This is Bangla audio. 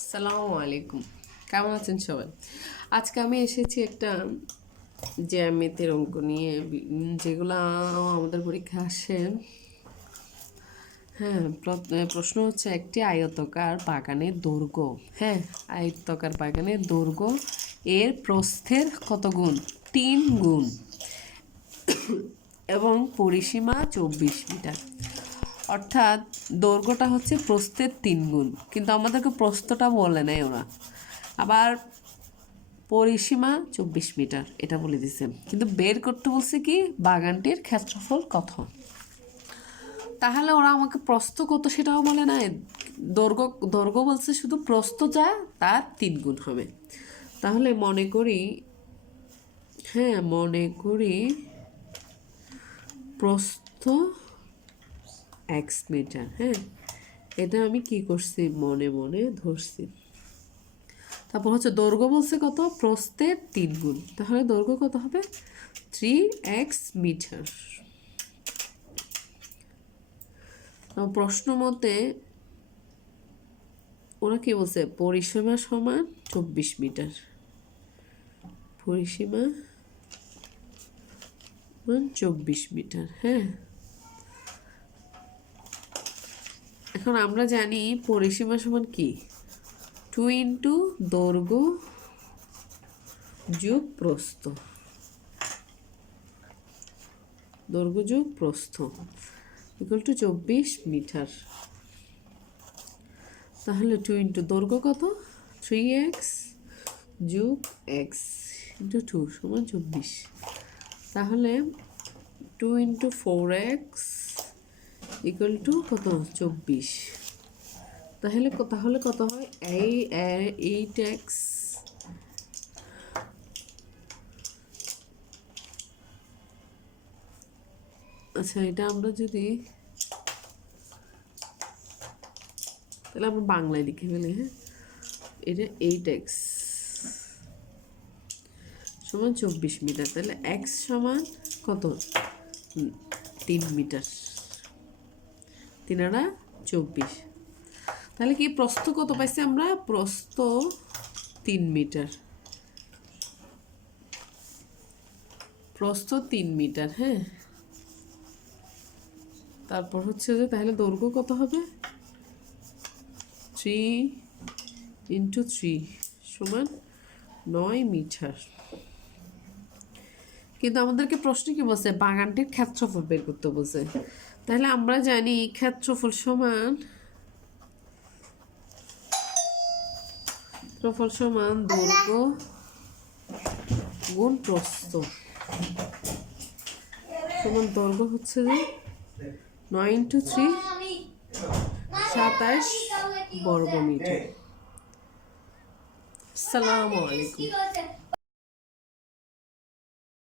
আসসালামু আলাইকুম। কেমন আছেন সবাই? আজকে আমি এসেছি একটা জ্যামিতির অঙ্ক নিয়ে। যেগুলো আমাদের পরীক্ষা আসে হ্যাঁ প্রশ্ন হচ্ছে একটি আয়তকার বাগানের দৈর্ঘ্য। হ্যাঁ আয়তকার বাগানের দৈর্ঘ্য এর প্রস্থের কত গুণ? তিন গুণ। এবং পরিসীমা চব্বিশ মিটার। অর্থাৎ দৈর্ঘ্যটা হচ্ছে প্রস্থের তিন গুণ কিন্তু আমাদেরকে প্রস্থটা বলে নাই ওরা। আবার পরিসীমা চব্বিশ মিটার, এটা বলে দিছে। কিন্তু বের করতে বলছে কি, বাগানটির ক্ষেত্রফল কত? তাহলে ওরা আমাকে প্রস্থ কত সেটাও বলে না দৈর্ঘ্য দৈর্ঘ্য বলছে শুধু প্রস্থ যা, তার তিন গুণ হবে। তাহলে মনে করি হ্যাঁ মনে করি প্রস্থ এক্স মিটার হ্যাঁ? এটা আমি কি করছি, মনে মনে ধরছি। তারপর হচ্ছে দৈর্ঘ্য বলছে কত? প্রস্থের তিন গুণ। তাহলে দৈর্ঘ্য কত হবে? থ্রি এক্স মিটার প্রশ্ন মতে, ওরা কি বলছে? পরিসীমা সমান চব্বিশ মিটার। পরিসীমা চব্বিশ মিটার হ্যাঁ? এখন আমরা জানি পরিসীমা সমান কি? টু ইন্টু দৈর্ঘ্য যোগ প্রস্থ। দৈর্ঘ্য যোগ প্রস্থ ইকুয়াল টু চব্বিশ মিটার। তাহলে টু ইন্টু দৈর্ঘ্য কত? থ্রি এক্স যোগ এক্স ইন্টু টু সমান চব্বিশ। তাহলে two into four x equal to কত? চব্বিশ। তাহলে তাহলে কত হয়? এই এইট এক্স আচ্ছা এটা আমরা যদি তাহলে আমরা বাংলায় লিখে ফেলি হ্যাঁ? এটা এইট এক্স সমান চব্বিশ মিটার। তাহলে এক্স সমান কত? তিন মিটার। তিনারা চব্বিশ। তাহলে কি প্রস্থ কত পাইছি আমরা? প্রস্থ তিন মিটার। প্রস্থ তিন মিটার হ্যাঁ? তারপর হচ্ছে যে তাহলে দৈর্ঘ্য কত হবে? থ্রি ইন্টু থ্রি সমান নয় মিটার। কিন্তু আমাদেরকে প্রশ্ন কি বলছে? বাগানটির ক্ষেত্রফল বের করতে বলছে। তাহলে আমরা জানি ক্ষেত্রফল সমান ক্ষেত্রফল সমান দৈর্ঘ্য গুণ প্রস্থ। সমান দৈর্ঘ্য হচ্ছে যে নয় ইন্টু থ্রি সাতাশ বর্গ মিটার আসসালামু আলাইকুম।